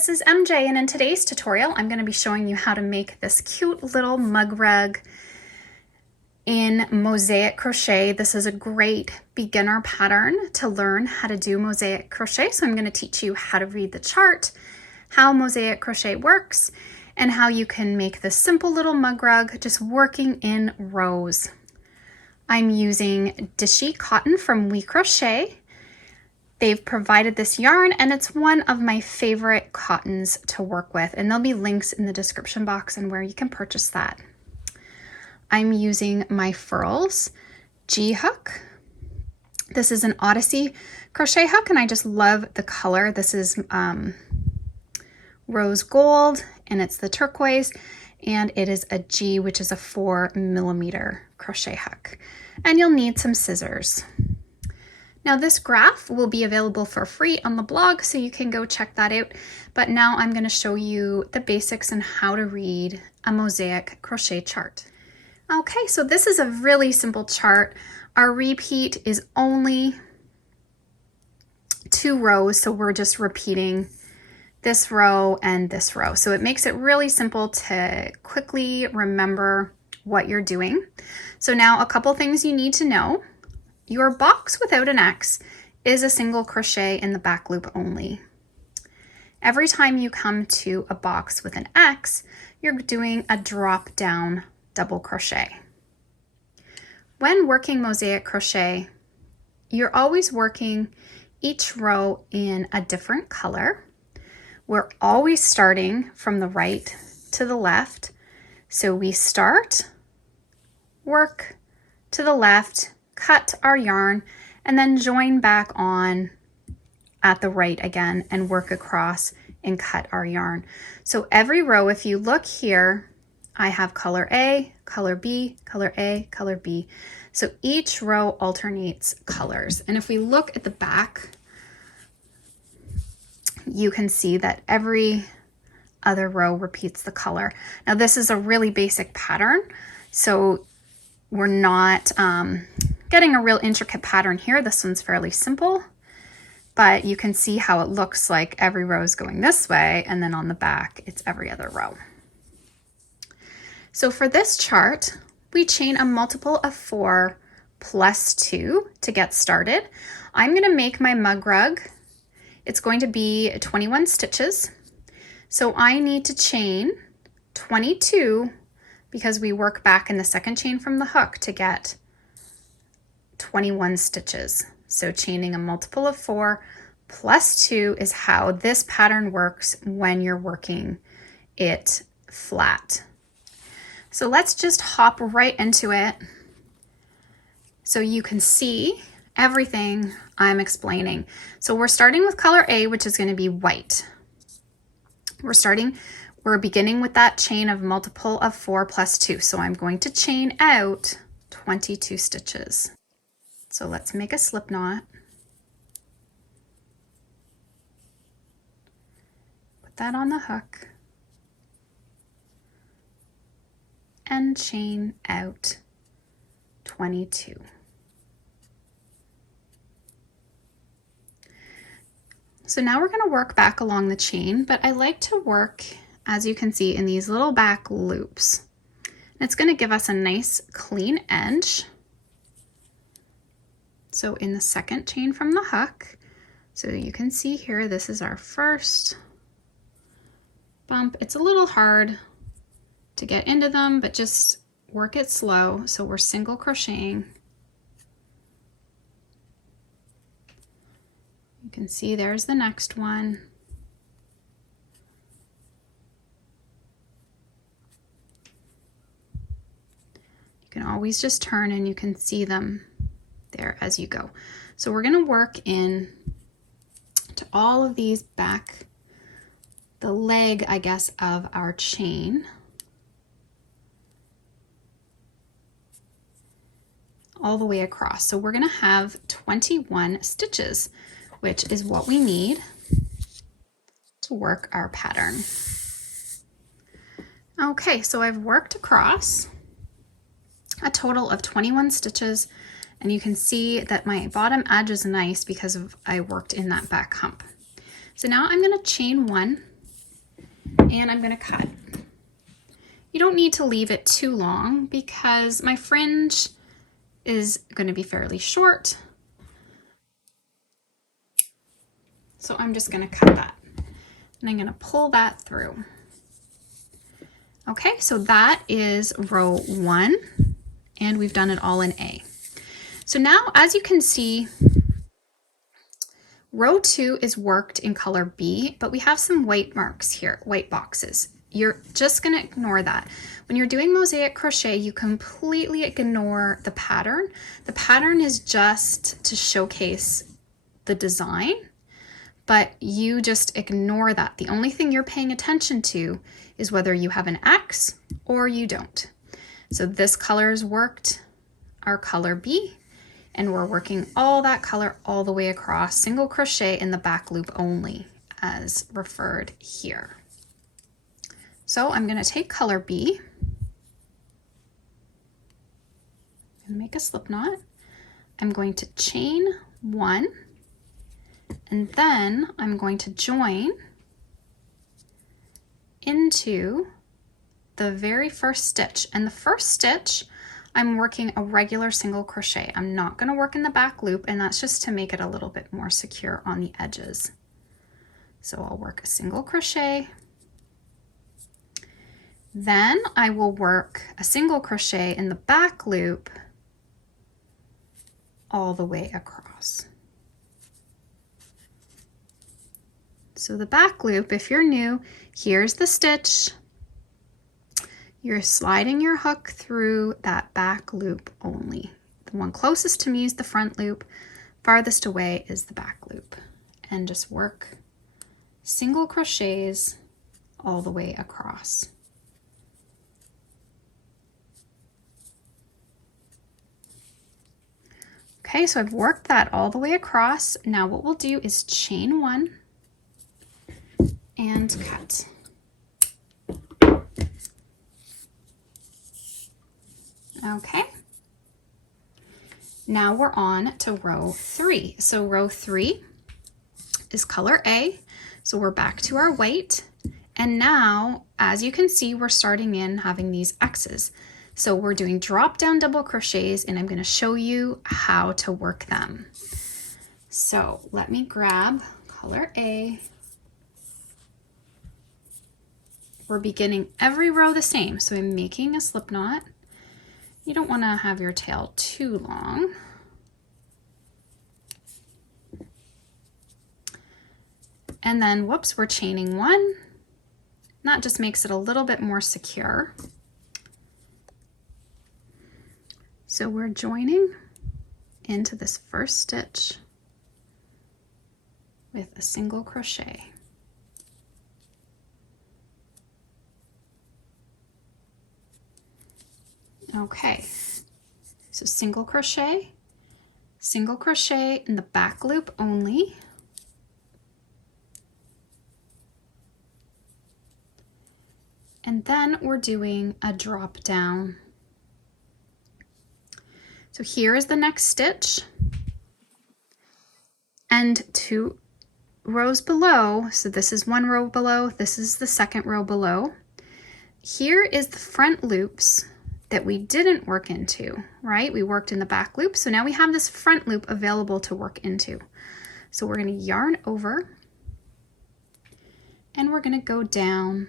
this is MJ, and in today's tutorial I'm going to be showing you how to make this cute little mug rug in mosaic crochet. This is a great beginner pattern to learn how to do mosaic crochet. So I'm going to teach you how to read the chart, how mosaic crochet works, and how you can make this simple little mug rug just working in rows. I'm using Dishy cotton from We Crochet. They've provided this yarn and it's one of my favorite cottons to work with, and there'll be links in the description box and where you can purchase that. I'm using my Furls G hook. This is an Odyssey crochet hook and I just love the color. This is rose gold and it's the turquoise, and it is a G, which is a 4mm crochet hook. And you'll need some scissors. Now this graph will be available for free on the blog, so you can go check that out. But now I'm going to show you the basics on how to read a mosaic crochet chart. Okay, so this is a really simple chart. Our repeat is only 2 rows, so we're just repeating this row and this row. So it makes it really simple to quickly remember what you're doing. So now a couple things you need to know. Your box without an X is a single crochet in the back loop only. Every time you come to a box with an X, you're doing a drop down double crochet. When working mosaic crochet, you're always working each row in a different color. We're always starting from the right to the left. So we start, work to the left, cut our yarn, and then join back on at the right again and work across and cut our yarn. So every row, if you look here, I have color A, color B, color A, color B. So each row alternates colors. And if we look at the back, you can see that every other row repeats the color. Now this is a really basic pattern, so we're not getting a real intricate pattern here. This one's fairly simple, but you can see how it looks like every row is going this way, and then on the back, it's every other row. So for this chart, we chain a multiple of 4 plus 2 to get started. I'm gonna make my mug rug. It's going to be 21 stitches. So I need to chain 22 because we work back in the second chain from the hook to get 21 stitches. So chaining a multiple of 4 plus 2 is how this pattern works when you're working it flat. So let's just hop right into it so you can see everything I'm explaining. So we're starting with color A, which is going to be white. We're beginning with that chain of multiple of 4 plus 2. So I'm going to chain out 22 stitches. So let's make a slip knot. Put that on the hook and chain out 22. So now we're going to work back along the chain, but I like to work, as you can see, in these little back loops. And it's going to give us a nice clean edge. So in the second chain from the hook, so you can see here, this is our first bump. It's a little hard to get into them, but just work it slow. So we're single crocheting. You can see there's the next one. You can always just turn and you can see them there as you go. So we're going to work in to all of these back, the leg, I guess, of our chain. All the way across. So we're going to have 21 stitches, which is what we need to work our pattern. Okay, so I've worked across a total of 21 stitches, and you can see that my bottom edge is nice because I worked in that back hump. So now I'm going to chain 1 and I'm going to cut. You don't need to leave it too long because my fringe is going to be fairly short. So I'm just going to cut that and I'm going to pull that through. Okay, so that is row 1 and we've done it all in A. So now, as you can see, row 2 is worked in color B, but we have some white marks here, white boxes. You're just going to ignore that. When you're doing mosaic crochet, you completely ignore the pattern. The pattern is just to showcase the design, but you just ignore that. The only thing you're paying attention to is whether you have an X or you don't. So this color is worked, our color B, and we're working all that color all the way across, single crochet in the back loop only, as referred here. So I'm going to take color B and make a slip knot. I'm going to chain 1, and then I'm going to join into the very first stitch. And the first stitch, I'm working a regular single crochet. I'm not going to work in the back loop, and that's just to make it a little bit more secure on the edges. So I'll work a single crochet. Then I will work a single crochet in the back loop all the way across. So the back loop, if you're new, here's the stitch. You're sliding your hook through that back loop only. The one closest to me is the front loop, farthest away is the back loop. And just work single crochets all the way across. Okay, so I've worked that all the way across. Now what we'll do is chain 1 and cut. Okay, now we're on to row 3. So row 3 is color A. So we're back to our white. And now, as you can see, we're starting in having these X's. So we're doing drop down double crochets, and I'm going to show you how to work them. So let me grab color A. We're beginning every row the same. So I'm making a slip knot. You don't want to have your tail too long. And then, whoops, we're chaining 1. That just makes it a little bit more secure. So we're joining into this first stitch with a single crochet. Okay, so single crochet in the back loop only. And then we're doing a drop down. So here is the next stitch, and 2 rows below, so this is 1 row below, this is the second row below. Here is the front loops that we didn't work into, right? We worked in the back loop, so now we have this front loop available to work into. So we're going to yarn over, and we're going to go down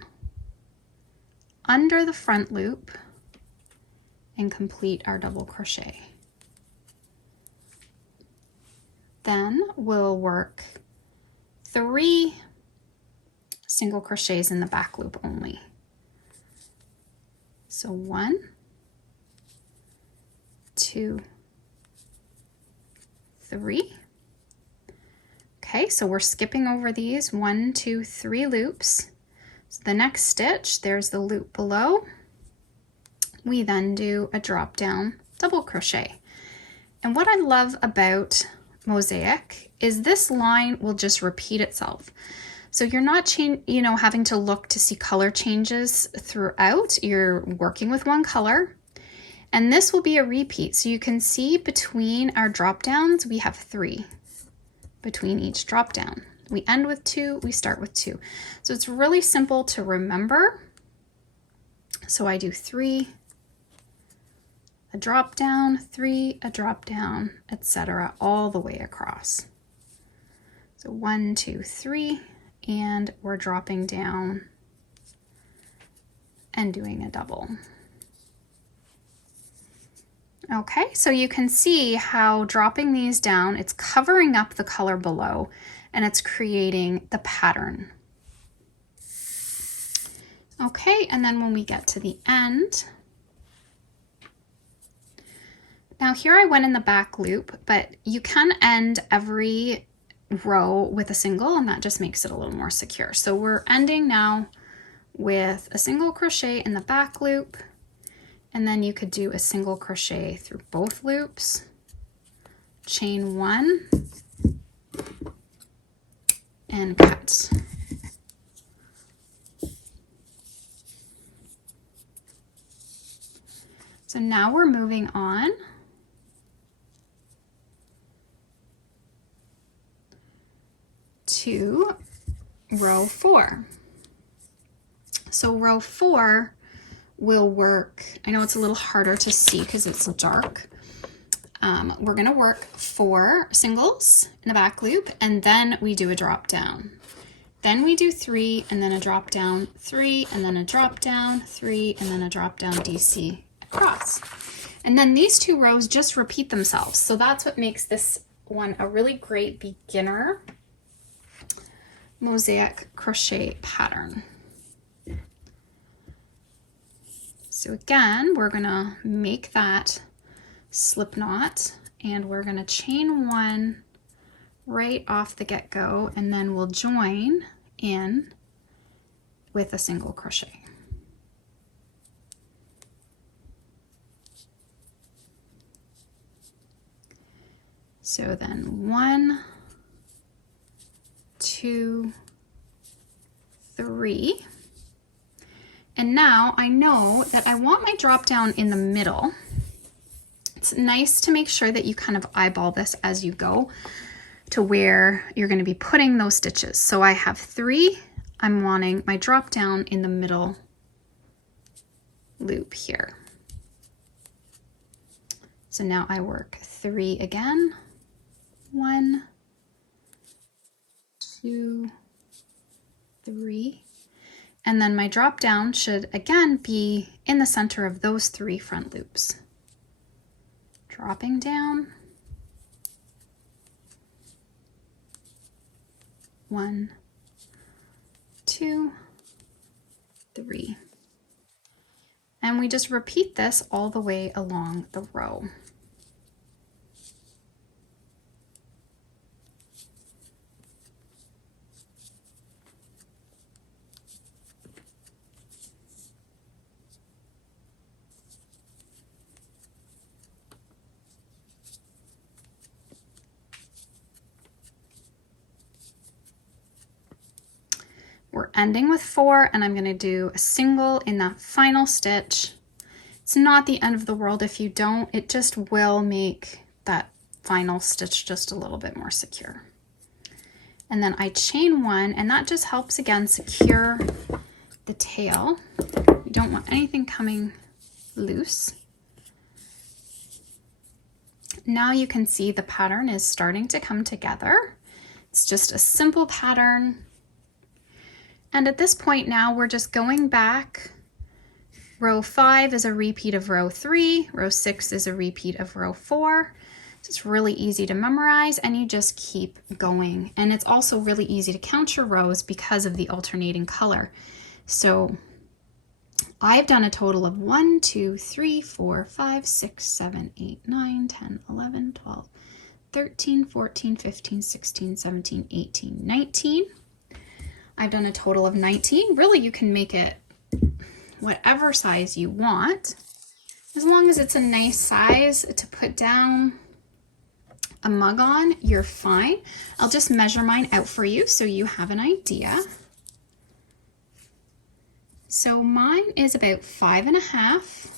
under the front loop and complete our double crochet. Then we'll work 3 single crochets in the back loop only. So 1, 2, 3. Okay, so we're skipping over these 1, 2, 3 loops. So the next stitch, there's the loop below. We then do a drop down double crochet. And what I love about Mosaic is this line will just repeat itself. So you're not having to look to see color changes throughout. You're working with one color, and this will be a repeat. So you can see between our drop downs, we have 3 between each drop down. we end with 2, we start with 2. So it's really simple to remember. So I do 3, a drop down, 3, a drop down, etc., all the way across. So 1, 2, 3, and we're dropping down and doing a double. Okay, so you can see how dropping these down, it's covering up the color below and it's creating the pattern. Okay, and then when we get to the end, now here I went in the back loop, but you can end every row with a single and that just makes it a little more secure. So we're ending now with a single crochet in the back loop, and then you could do a single crochet through both loops, chain 1, and cut. So now we're moving on to row 4. So row 4 will work, I know it's a little harder to see because it's dark. We're going to work 4 singles in the back loop, and then we do a drop down. Then we do 3 and then a drop down, 3 and then a drop down, 3 and then a drop down DC across. And then these 2 rows just repeat themselves. So that's what makes this one a really great beginner mosaic crochet pattern. So again, we're gonna make that slip knot and we're gonna chain 1 right off the get-go, and then we'll join in with a single crochet. So then 1, 2, 3. And now I know that I want my drop down in the middle. It's nice to make sure that you kind of eyeball this as you go to where you're going to be putting those stitches. So I have 3. I'm wanting my drop down in the middle loop here. So now I work 3 again. 1, 2, 3. And then my drop down should again be in the center of those 3 front loops. Dropping down. 1, 2, 3. And we just repeat this all the way along the row. We're ending with 4, and I'm going to do a single in that final stitch. It's not the end of the world if you don't. It just will make that final stitch just a little bit more secure. And then I chain 1, and that just helps again secure the tail. We don't want anything coming loose. Now you can see the pattern is starting to come together. It's just a simple pattern. And at this point now we're just going back. Row 5 is a repeat of row 3. Row 6 is a repeat of row 4. It's really easy to memorize, and you just keep going. And it's also really easy to count your rows because of the alternating color. So I've done a total of 1, 2, 3, 4, 5, 6, 7, 8, 9, 10, 11, 12, 13, 14, 15, 16, 17, 18, 19. I've done a total of 19. Really, you can make it whatever size you want, as long as it's a nice size to put down a mug on, you're fine. I'll just measure mine out for you so you have an idea. So mine is about 5.5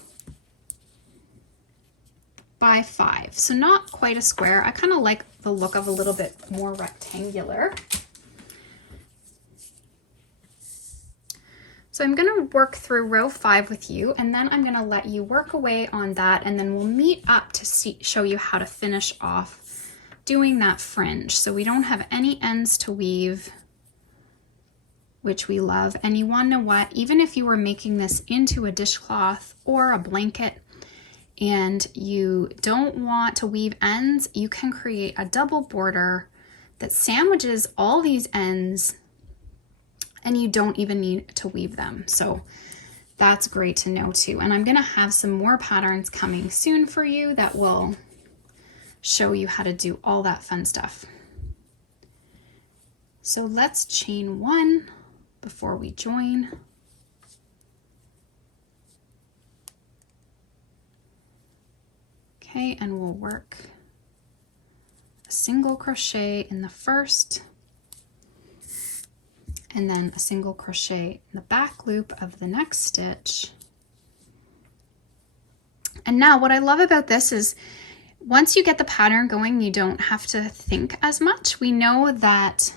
by 5, so not quite a square. I kind of like the look of a little bit more rectangular. So I'm going to work through row 5 with you, and then I'm going to let you work away on that, and then we'll meet up to show you how to finish off doing that fringe. So we don't have any ends to weave, which we love. And you want to know what? Even if you were making this into a dishcloth or a blanket and you don't want to weave ends, you can create a double border that sandwiches all these ends and you don't even need to weave them. So that's great to know too. And I'm gonna have some more patterns coming soon for you that will show you how to do all that fun stuff. So let's chain 1 before we join. Okay, and we'll work a single crochet in the first, and then a single crochet in the back loop of the next stitch. And now what I love about this is once you get the pattern going, you don't have to think as much. We know that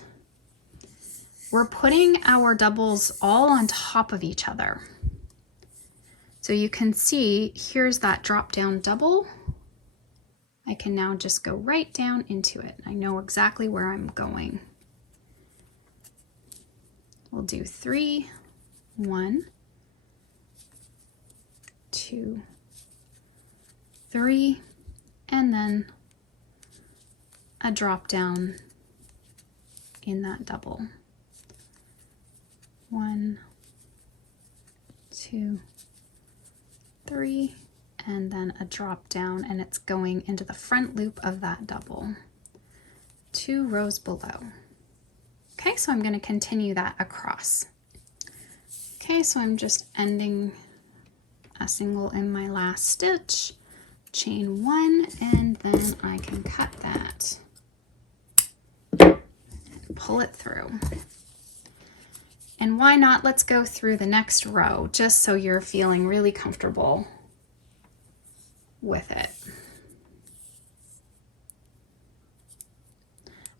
we're putting our doubles all on top of each other. So you can see here's that drop down double. I can now just go right down into it. I know exactly where I'm going. We'll do 3, 1, 2, 3, and then a drop down in that double. 1, 2, 3, and then a drop down, and it's going into the front loop of that double, 2 rows below. Okay, so I'm going to continue that across. Okay, so I'm just ending a single in my last stitch, chain 1, and then I can cut that and pull it through. And why not? Let's go through the next row just so you're feeling really comfortable with it.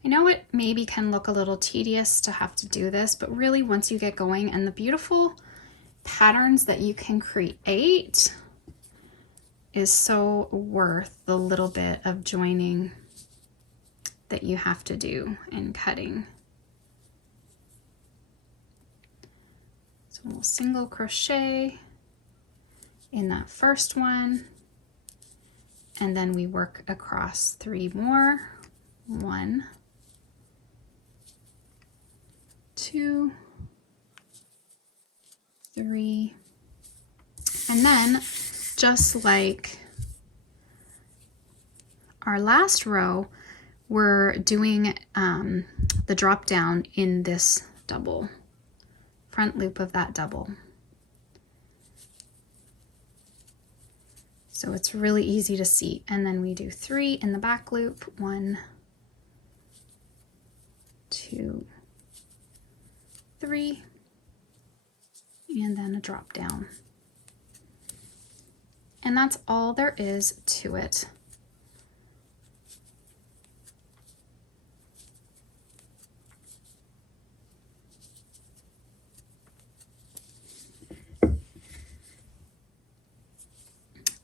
I know it maybe can look a little tedious to have to do this, but really once you get going and the beautiful patterns that you can create is so worth the little bit of joining that you have to do and cutting. So we'll single crochet in that first one, and then we work across 3 more. 1, 2, 3, and then just like our last row, we're doing the drop down in this double, front loop of that double. So it's really easy to see. And then we do 3 in the back loop, 1, 2, 3, and then a drop down. And that's all there is to it.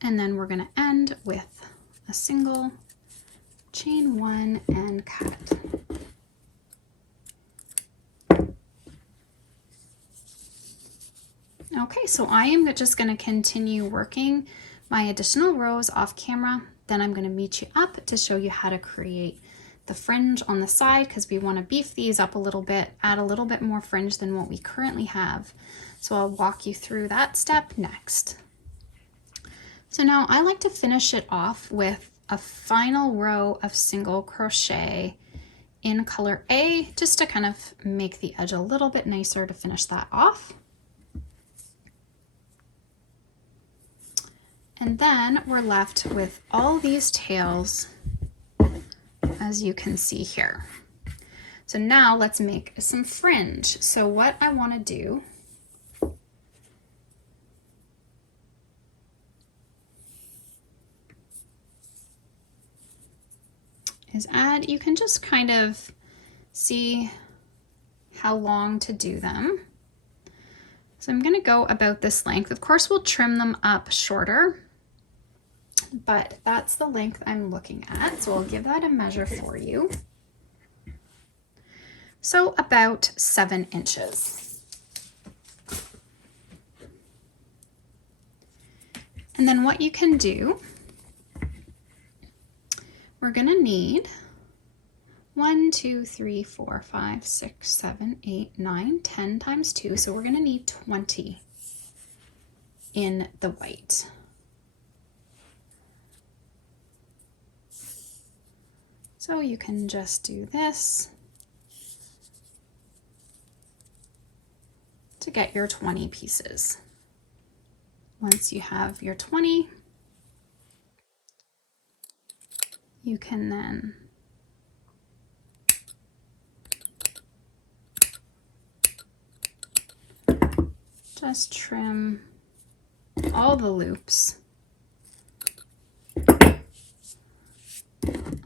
And then we're going to end with a single, chain 1, and cut. Okay, so I am just going to continue working my additional rows off camera. Then I'm going to meet you up to show you how to create the fringe on the side, because we want to beef these up a little bit, add a little bit more fringe than what we currently have. So I'll walk you through that step next. So now I like to finish it off with a final row of single crochet in color A, just to kind of make the edge a little bit nicer to finish that off. And then we're left with all these tails, as you can see here. So now let's make some fringe. So what I want to do is add, you can just kind of see how long to do them. So I'm going to go about this length. Of course, we'll trim them up shorter, but that's the length I'm looking at. So I'll give that a measure for you. So about 7 inches. And then what you can do, we're going to need 1, 2, 3, 4, 5, 6, 7, 8, 9, 10 times 2. So we're going to need 20 in the white. So you can just do this to get your 20 pieces. Once you have your 20, you can then just trim all the loops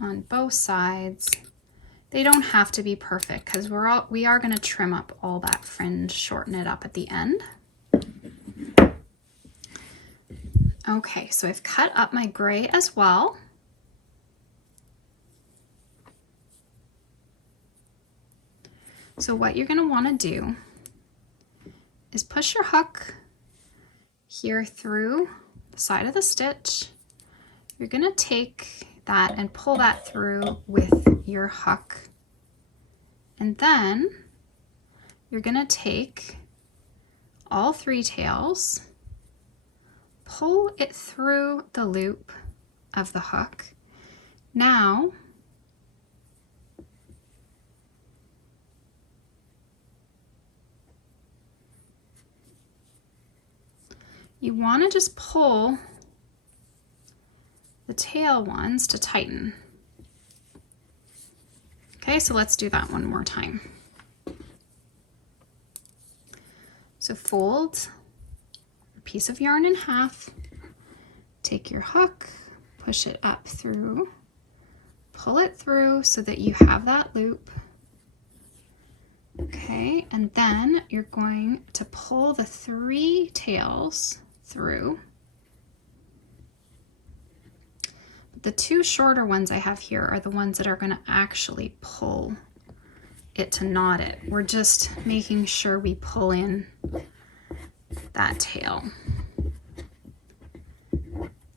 on both sides. They don't have to be perfect because we are going to trim up all that fringe, shorten it up at the end. Okay, so I've cut up my gray as well. So what you're going to want to do is push your hook here through the side of the stitch. You're going to take that and pull that through with your hook. And then you're going to take all 3 tails, pull it through the loop of the hook. Now, you want to just pull the tail ones to tighten. Okay, so let's do that one more time. So fold a piece of yarn in half, take your hook, push it up through, pull it through so that you have that loop. Okay, and then you're going to pull the 3 tails through. The 2 shorter ones I have here are the ones that are going to actually pull it to knot it. We're just making sure we pull in that tail.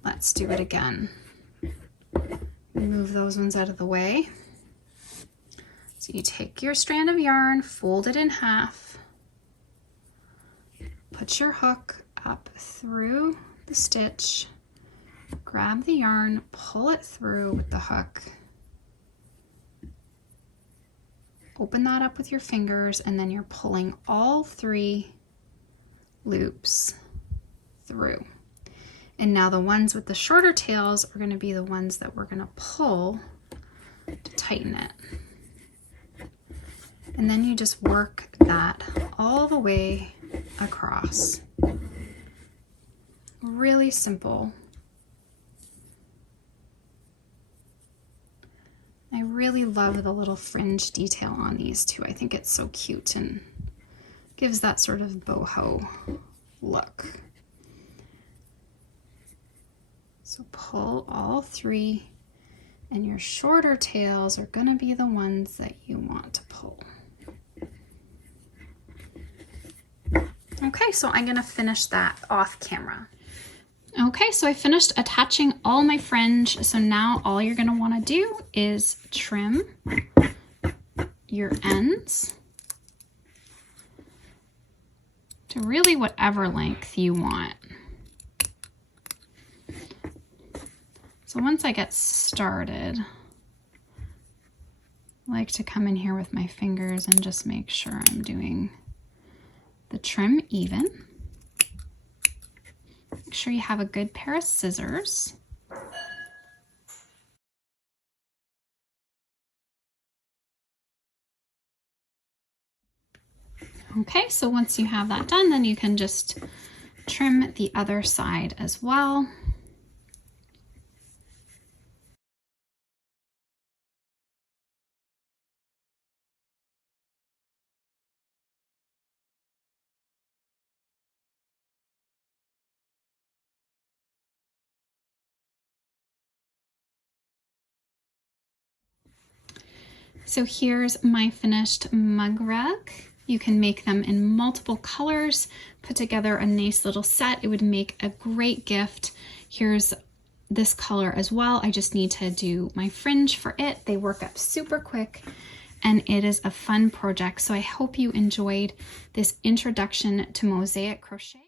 Let's do it again. Move those ones out of the way. So you take your strand of yarn, fold it in half, put your hook up through the stitch, grab the yarn, pull it through with the hook, open that up with your fingers, and then you're pulling all 3 loops through. And now the ones with the shorter tails are going to be the ones that we're going to pull to tighten it. And then you just work that all the way across. Really simple. I really love the little fringe detail on these too. I think it's so cute and gives that sort of boho look. So pull all 3, and your shorter tails are going to be the ones that you want to pull. Okay, so I'm going to finish that off camera. Okay, so I finished attaching all my fringe. So now all you're going to want to do is trim your ends to really whatever length you want. So once I get started, I like to come in here with my fingers and just make sure I'm doing the trim even. Make sure you have a good pair of scissors. Okay, so once you have that done, then you can just trim the other side as well. So here's my finished mug rug. You can make them in multiple colors, put together a nice little set. It would make a great gift. Here's this color as well. I just need to do my fringe for it. They work up super quick and it is a fun project. So I hope you enjoyed this introduction to mosaic crochet.